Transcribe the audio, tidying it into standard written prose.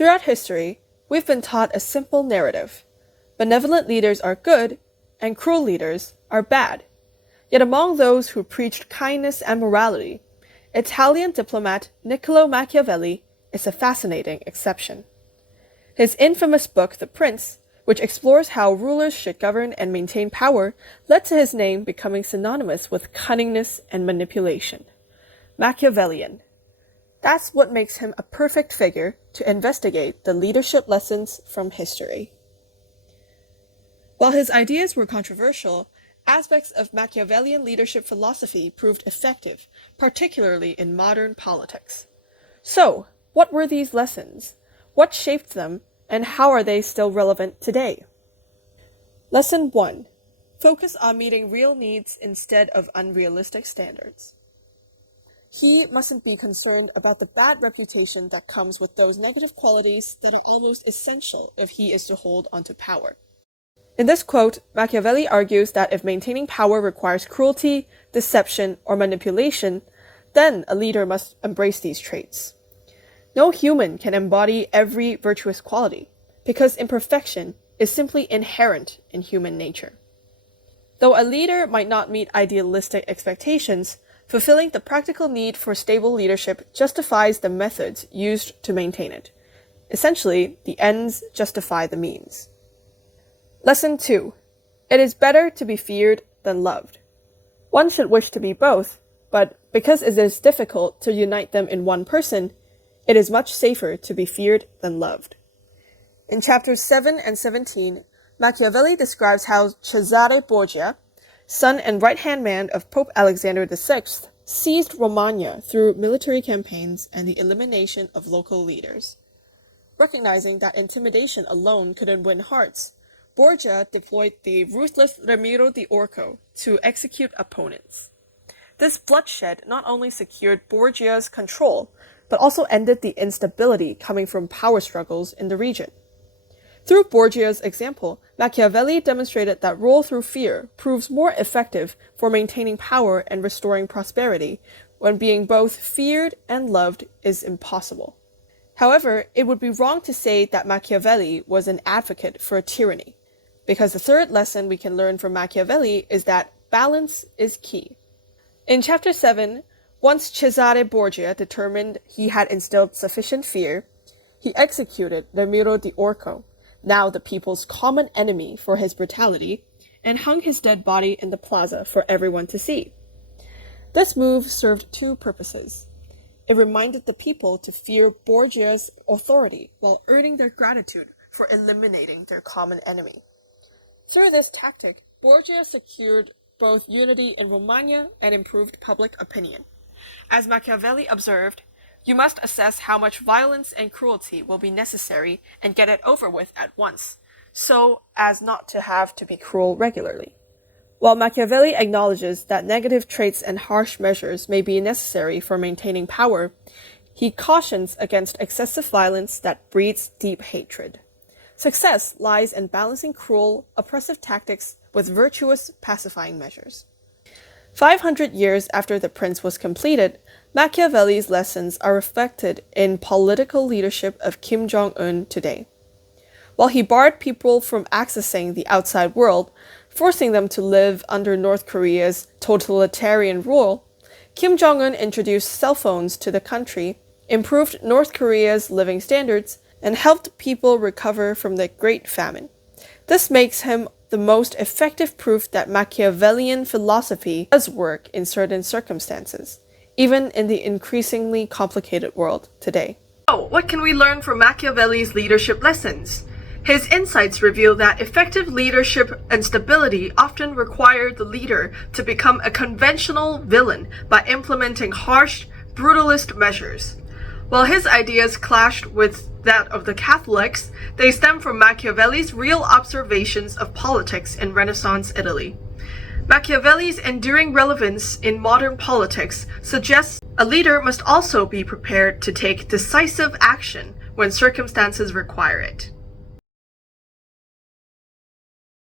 Throughout history, we've been taught a simple narrative. Benevolent leaders are good, and cruel leaders are bad. Yet among those who preached kindness and morality, Italian diplomat Niccolo Machiavelli is a fascinating exception. His infamous book, The Prince, which explores how rulers should govern and maintain power, led to his name becoming synonymous with cunningness and manipulation. Machiavellian. That's what makes him a perfect figure to investigate the leadership lessons from history. While his ideas were controversial, aspects of Machiavellian leadership philosophy proved effective, particularly in modern politics. So, what were these lessons? What shaped them, and how are they still relevant today? Lesson 1. Focus on meeting real needs instead of unrealistic standards. He mustn't be concerned about the bad reputation that comes with those negative qualities that are almost essential if he is to hold onto power. In this quote, Machiavelli argues that if maintaining power requires cruelty, deception, or manipulation, then a leader must embrace these traits. No human can embody every virtuous quality, because imperfection is simply inherent in human nature. Though a leader might not meet idealistic expectations, fulfilling the practical need for stable leadership justifies the methods used to maintain it. Essentially, the ends justify the means. Lesson 2. It is better to be feared than loved. One should wish to be both, but because it is difficult to unite them in one person, it is much safer to be feared than loved. In chapters 7 and 17, Machiavelli describes how Cesare Borgia, son and right-hand man of Pope Alexander VI, seized Romagna through military campaigns and the elimination of local leaders. Recognizing that intimidation alone couldn't win hearts, Borgia deployed the ruthless Ramiro di Orco to execute opponents. This bloodshed not only secured Borgia's control, but also ended the instability coming from power struggles in the region. Through Borgia's example, Machiavelli demonstrated that rule through fear proves more effective for maintaining power and restoring prosperity, when being both feared and loved is impossible. However, it would be wrong to say that Machiavelli was an advocate for tyranny, because the third lesson we can learn from Machiavelli is that balance is key. In chapter 7, once Cesare Borgia determined he had instilled sufficient fear, he executed Ramiro di Orco, now the people's common enemy for his brutality, and hung his dead body in the plaza for everyone to see. This move served two purposes. It reminded the people to fear Borgia's authority while earning their gratitude for eliminating their common enemy. Through this tactic, Borgia secured both unity in Romagna and improved public opinion. As Machiavelli observed, you must assess how much violence and cruelty will be necessary and get it over with at once, so as not to have to be cruel regularly. While Machiavelli acknowledges that negative traits and harsh measures may be necessary for maintaining power, he cautions against excessive violence that breeds deep hatred. Success lies in balancing cruel, oppressive tactics with virtuous, pacifying measures. 500 years after The Prince was completed, Machiavelli's lessons are reflected in political leadership of Kim Jong-un today. While he barred people from accessing the outside world, forcing them to live under North Korea's totalitarian rule, Kim Jong-un introduced cell phones to the country, improved North Korea's living standards, and helped people recover from the Great Famine. This makes him the most effective proof that Machiavellian philosophy does work in certain circumstances, even in the increasingly complicated world today. So, what can we learn from Machiavelli's leadership lessons? His insights reveal that effective leadership and stability often require the leader to become a conventional villain by implementing harsh, brutalist measures. While his ideas clashed with that of the Catholics, they stem from Machiavelli's real observations of politics in Renaissance Italy. Machiavelli's enduring relevance in modern politics suggests a leader must also be prepared to take decisive action when circumstances require it.